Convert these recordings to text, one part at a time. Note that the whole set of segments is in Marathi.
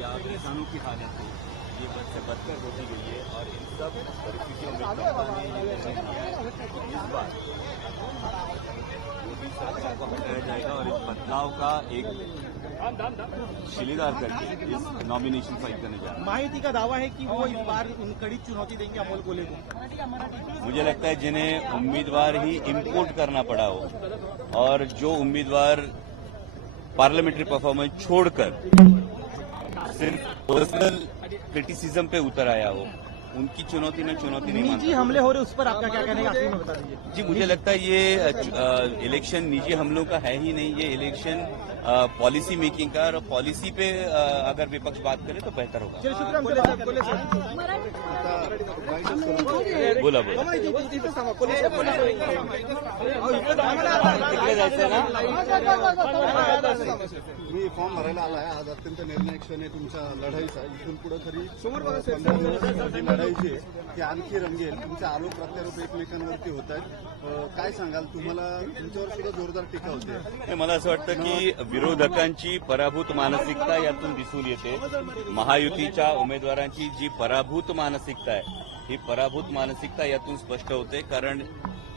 या किसानों की हालत है ये बद से बदतर होती गई है और इन सब परिस्थितियों में जनता ने ये निर्णय लिया है कि इस बार मोदी सरकार को हटाया जाएगा और इस बदलाव का एक शिलेदार करके इस नॉमिनेशन फाइल करने जा रहा है। माहिती का दावा है कि वो इस बार कड़ी चुनौती देंगे अमोल कोल्हे को। मुझे लगता है जिन्हें उम्मीदवार ही इम्पोर्ट करना पड़ा हो और जो उम्मीदवार पार्लियामेंट्री परफॉर्मेंस छोड़कर सिर्फ पर्सनल क्रिटिसिज्म पे उतर आया हो, उनकी चुनौती में चुनौती नहीं मानता। निजी हमले हो रहे उस पर आपका क्या कहना है, आखिर में बता दीजिए। जी, मुझे लगता है ये इलेक्शन निजी हमलों का है ही नहीं, ये इलेक्शन पॉलिसी मेकिंग का, और पॉलिसी पे अगर विपक्ष बात करे तो बेहतर होगा। बोला तिकडे जायचं ना। तुम्ही फॉर्म भरायला आलाय, आज अत्यंत निर्णायक क्षण आहे तुमच्या लढाईचा. इथून पुढे तरी जी लढाई जी आहे ती आणखी रंगेल. तुमचे आरोप प्रत्यारोप एकमेकांवरती होत आहेत. काय सांगाल, तुम्हाला तुमच्यावर सुद्धा जोरदार टीका होते. मला असं वाटतं की विरोधकांची पराभूत मानसिकता यातून दिसून येते. महायुतीच्या उमेदवारांची जी पराभूत मानसिकता आहे ही पराभूत मानसिकता यातून स्पष्ट होते. कारण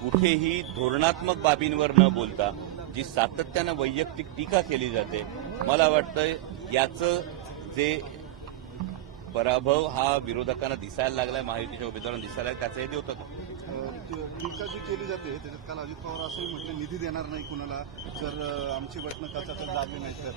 कुठेही धोरणात्मक बाबींवर न बोलता जी सातत्यानं वैयक्तिक टीका केली जाते, मला वाटतं याचं जे पराभव हा विरोधकांना दिसायला लागलाय, महायुतीच्या उमेदवारांना दिसायला लागला, त्याचं हे द्योतक. टीका जी केली जाते त्याच्यात काल अजित पवार असंही म्हटलं निधी देणार नाही कुणाला जर आमची बटणं कचाकच दाबली नाही तर.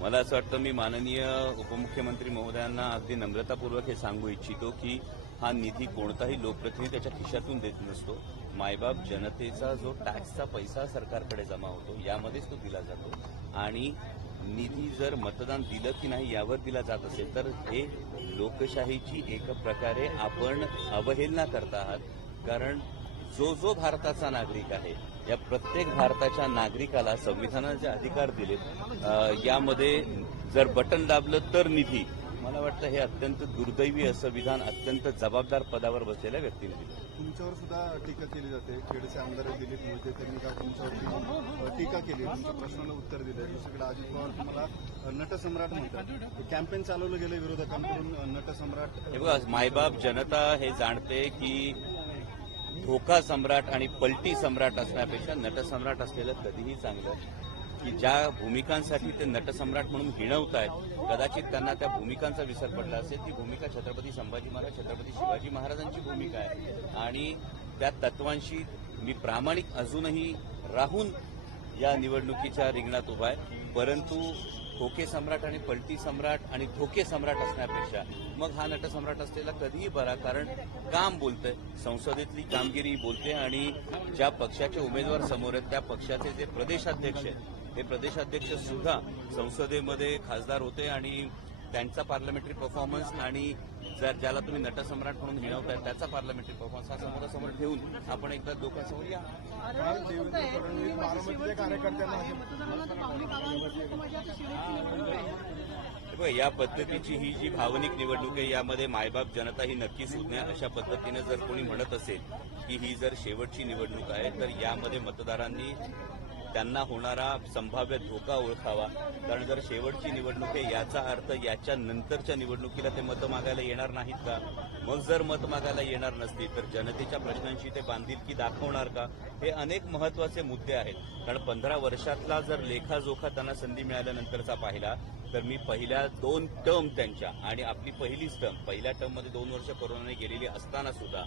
मला असं वाटतं मी माननीय उपमुख्यमंत्री महोदयांना अगदी नम्रतापूर्वक हे सांगू इच्छितो की हा निधी कोणताही लोकप्रतिनिधी त्याच्या खिशातून देत नसतो. मायबाप जनतेचा जो टॅक्सचा पैसा सरकारकडे जमा होतो यामध्येच तो दिला जातो. आणि निधी जर मतदान दिलं की नाही यावर दिला जात असेल तर हे लोकशाहीची एक प्रकारे आपण अवहेलना करत आहात. कारण जो भारताचा नागरिक आहे या प्रत्येक भारताच्या नागरिकाला संविधानाचे अधिकार दिलेत. यामध्ये जर बटन दाबलं तर निधी, मला वाटतं हे अत्यंत दुर्दैवी असं विधान अत्यंत जबाबदार पदावर बसलेल्या व्यक्तीने दिलं. तुमच्यावर सुद्धा टीका केली जाते. खेडचे आमदार दिलीप मोहिते त्यांनी काल तुमच्यावरती टीका केली, तुमच्या प्रश्नाला उत्तर दिलं. दुसरीकडे अजित पवार तुम्हाला नटसम्राट म्हणतात. कॅम्पेन चालवलं गेलं विरोधकांकडून नटसम्राट. हे बघा, मायबाप जनता हे जाणते की धोका सम्राट आणि पलटी सम्राट असण्यापेक्षा नटसम्राट असलेलं कधीही चांगलं. की ज्या भूमिकांसाठी ते नटसम्राट म्हणून हिणवत आहेत, कदाचित त्यांना त्या भूमिकांचा विसर पडला असेल. ती भूमिका छत्रपती संभाजी महाराज, छत्रपती शिवाजी महाराजांची भूमिका आहे आणि त्या तत्वांशी मी प्रामाणिक अजूनही राहून या निवडणुकीच्या रिंगणात उभा आहे. परंतु धोके सम्राट आणि पलटी सम्राट आणि धोके सम्राट असण्यापेक्षा मग हा नटसम्राट असलेला कधीही बरा. कारण काम बोलतंय, संसदेतली कामगिरी बोलते आणि ज्या पक्षाचे उमेदवार समोर आहेत त्या पक्षाचे जे प्रदेशाध्यक्ष आहेत ते प्रदेशाध्यक्ष सुद्धा संसदेमध्ये खासदार होते आणि त्यांचा पार्लमेंटरी परफॉर्मन्स आणि जर ज्याला तुम्ही नटसम्राट म्हणून हिणवताय त्याचा पार्लमेंटरी परफॉर्मन्स हा समोरासमोर ठेवून आपण एकदा लोकांसमोर या. या पद्धतीची ही जी भावनिक निवडणूक आहे यामध्ये मायबाप जनता ही नक्की सुज्ञ. अशा पद्धतीने जर कोणी म्हणत असेल की ही जर शेवटची निवडणूक आहे तर यामध्ये मतदारांनी त्यांना होणारा संभाव्य धोका ओळखावा. कारण जर शेवटची निवडणूक आहे याचा अर्थ याच्या नंतरच्या निवडणुकीला ते मतं मागायला येणार नाहीत का? मग जर मत मागायला येणार नसतील तर जनतेच्या प्रश्नांशी ते बांधिलकी दाखवणार का? हे अनेक महत्वाचे मुद्दे आहेत. कारण 15 वर्षातला जर लेखाजोखा त्यांना संधी मिळाल्यानंतरचा पाहिला तर मी पहिल्या 2 टर्म त्यांच्या आणि आपली पहिलीच टर्म, पहिल्या टर्ममध्ये 2 वर्ष कोरोनाने गेलेली असताना सुद्धा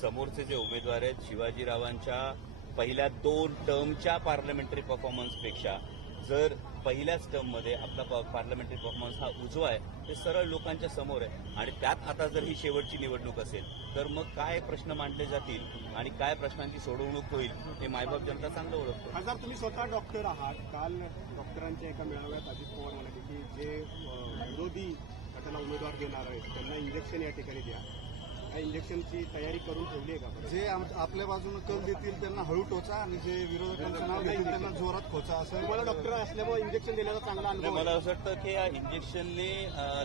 समोरचे जे उमेदवार आहेत शिवाजीरावांच्या पहिल्या 2 टर्मच्या पार्लमेंटरी परफॉर्मन्सपेक्षा जर पहिल्याच टर्ममध्ये आपला पार्लमेंटरी परफॉर्मन्स हा उजवा आहे, ते सरळ लोकांच्या समोर आहे. आणि त्यात आता जर ही शेवटची निवडणूक असेल तर मग काय प्रश्न मांडले जातील आणि काय प्रश्नांची सोडवणूक होईल हे मायबाप जनता चांगलं ओळखतो. खासदार, तुम्ही स्वतः डॉक्टर आहात. काल डॉक्टरांच्या एका मेळाव्यात अजित पवार म्हणाले की जे विरोधी गटाला उमेदवार देणार आहेत त्यांना इंजेक्शन या ठिकाणी द्या. या इंजेक्शनची तयारी करून ठेवली आहे का? जे आपल्या बाजूने कल देतील त्यांना हळू टोचा आणि जे विरोधकांचं नाव घेतील त्यांना जोरात खोचा. असं तुम्हाला डॉक्टर असल्यामुळे इंजेक्शन देण्याचा चांगला अनुभव. मला असं वाटतं की या इंजेक्शनने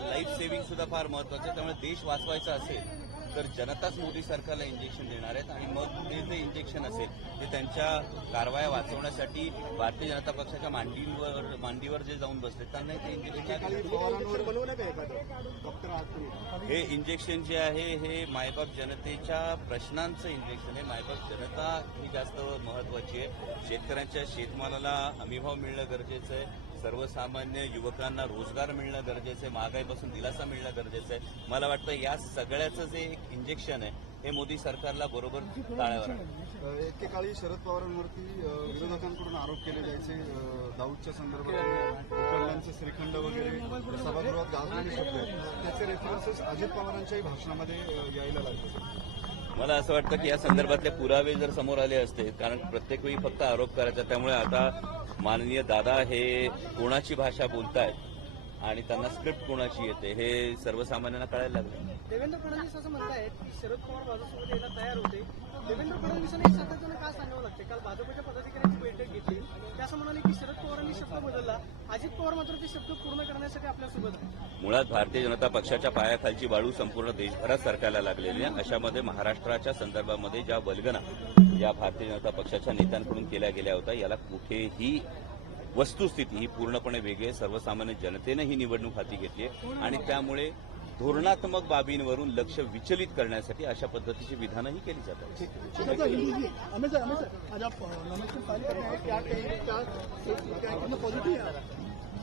लाईफ सेव्हिंग सुद्धा फार महत्वाचं आहे. त्यामुळे देश वाचवायचा असेल तर जनताच मोदी सरकारला इंजेक्शन देणार आहेत आणि मग ते जे इंजेक्शन असेल ते त्यांच्या कारवाया वाचवण्यासाठी भारतीय जनता पक्षाच्या मांडीवर जे जाऊन बसले त्यांना ते इंजेक्शन पवारांवर बनवलं का एखादं डॉक्टर आहात तुम्ही? हे इंजेक्शन जे आहे हे मायबाप जनतेच्या प्रश्नांचं इंजेक्शन आहे. मायबाप जनता ही जास्त महत्वाची आहे. शेतकऱ्यांच्या शेतमालाला हमीभाव मिळणं गरजेचं आहे. सर्वसामान्य युवकांना रोजगार मिळणं गरजेचं आहे. महागाईपासून दिलासा मिळणं गरजेचं आहे. मला वाटतं या सगळ्याचं जे एक इंजेक्शन आहे हे मोदी सरकारला बरोबर टाळावर आहे. एकेकाळी शरद पवारांवरती विरोधकांकडून आरोप केले जायचे दाऊदच्या संदर्भात उकडल्यांचं श्रीखंड वगैरे सभागृहात गाजलेले शब्द आहेत. त्याचे रेफरन्सेस अजित पवारांच्याही भाषणामध्ये यायला लागले. मला असं वाटतं की या संदर्भातले पुरावे जर समोर आले असते, कारण प्रत्येक वेळी फक्त आरोप करायचा, त्यामुळे आता माननीय दादा हे कोणाची भाषा बोलतायत आणि त्यांना स्क्रिप्ट कोणाची येते हे सर्वसामान्यांना कळायला लागलं. देवेंद्र फडणवीस असं म्हणतायत की शरद पवार माझ्यासोबत यायला तयार होते. देवेंद्र फडणवीसांना हे सातत्यानं का सांगावं लागते? काल भाजपच्या पदाधिकाऱ्यांची बैठक घेतली, ते असं म्हणाले की शरद पवारांनी शब्द बदलला, अजित पवार मात्र ते शब्द पूर्ण करण्यासाठी आपल्यासोबत आहे. मुळात भारतीय जनता पक्षाच्या पायाखालची वाळू संपूर्ण देशभरात सरकारला लागलेली आहे. अशामध्ये महाराष्ट्राच्या संदर्भामध्ये ज्या वल्गना या भारतीय जनता पक्षाच्या नेत्यांकडून केल्या गेल्या होत्या, याला कुठेही वस्तुस्थिती ही पूर्णपणे वेगळी आहे. सर्वसामान्य जनतेनं ही निवडणूक हाती घेतली आहे आणि त्यामुळे धोरणात्मक बाबींवरून लक्ष विचलित करण्यासाठी अशा पद्धतीची विधानंही केली जातात.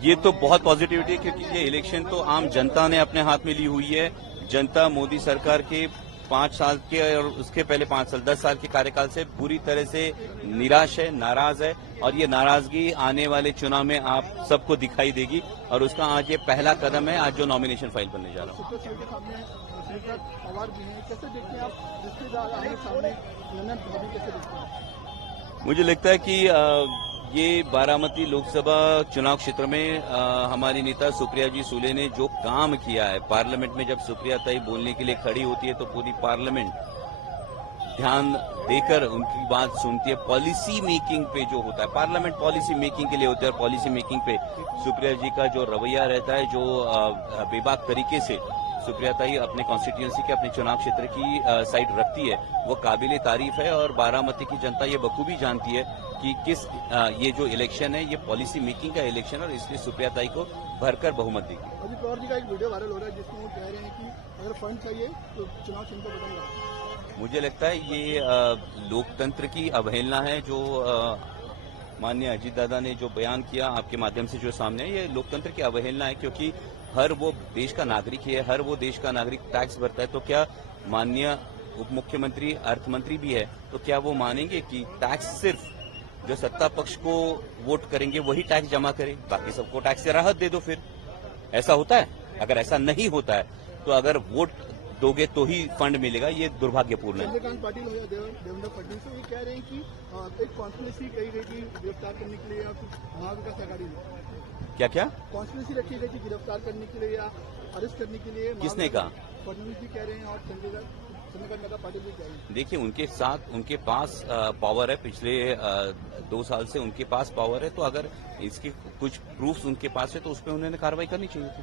ये तो बहुत पॉजिटिविटी है क्योंकि ये इलेक्शन तो आम जनता ने अपने हाथ में ली हुई है. जनता मोदी सरकार के 5 साल के और उसके पहले 5 साल 10 साल के कार्यकाल से पूरी तरह से निराश है, नाराज है और ये नाराजगी आने वाले चुनाव में आप सबको दिखाई देगी और उसका आज ये पहला कदम है, आज जो नॉमिनेशन फाइल करने जा रहा हूँ. मुझे लगता है कि ये बारामती लोकसभा चुनाव क्षेत्र में हमारी नेता सुप्रिया जी सुले ने जो काम किया है, पार्लियामेंट में जब सुप्रिया ताई बोलने के लिए खड़ी होती है तो पूरी पार्लियामेंट ध्यान देकर उनकी बात सुनती है. पॉलिसी मेकिंग पे जो होता है, पार्लियामेंट पॉलिसी मेकिंग के लिए होता है और पॉलिसी मेकिंग पे सुप्रिया जी का जो रवैया रहता है, जो बेबाक तरीके से सुप्रिया ताई अपने कॉन्स्टिट्यूंसी के अपने चुनाव क्षेत्र की साइड रखती है, वो काबिले तारीफ है और बारामती की जनता ये बखूबी जानती है कि ये जो इलेक्शन है ये पॉलिसी मेकिंग का इलेक्शन है और इसलिए सुप्रिया ताई को भरकर बहुमत देगी. अजित पवार जी का एक वीडियो वायरल हो रहा है जिसमें वो कह रहे हैं कि अगर फंड चाहिए तो चुनाव चिन्ह पर बदलना. मुझे लगता है ये लोकतंत्र की अवहेलना है जो माननीय अजीत दादा ने जो बयान किया आपके माध्यम से जो सामने है, ये लोकतंत्र की अवहेलना है क्योंकि हर वो देश का नागरिक है, हर वो देश का नागरिक टैक्स भरता है. तो क्या माननीय उप मुख्यमंत्री अर्थमंत्री भी है, तो क्या वो मानेंगे कि टैक्स सिर्फ जो सत्ता पक्ष को वोट करेंगे वही टैक्स जमा करे, बाकी सबको टैक्स से राहत दे दो? फिर ऐसा होता है? अगर ऐसा नहीं होता है तो अगर वोट दोगे तो ही फंड मिलेगा, ये दुर्भाग्यपूर्ण है. चंद्रकांत पाटिल हो या देवेंद्र फडणवीस ये कह रहे हैं कि एक कॉन्स्पिरेसी कही गई थी गिरफ्तार करने के लिए या कुछ महाविकास आघाड़ी में क्या कॉन्स्पिरेसी रखी गई थी गिरफ्तार करने के लिए या अरेस्ट करने के लिए. किसने कहा? फडणवीस भी कह रहे हैं और चंद्रकांत पाटिल भी कह रहे हैं. देखिए, उनके पास पावर है, पिछले 2 साल से उनके पास पावर है, तो अगर इसके कुछ प्रूफ्स उनके पास है तो उस पर उन्होंने कार्रवाई करनी चाहिए थी.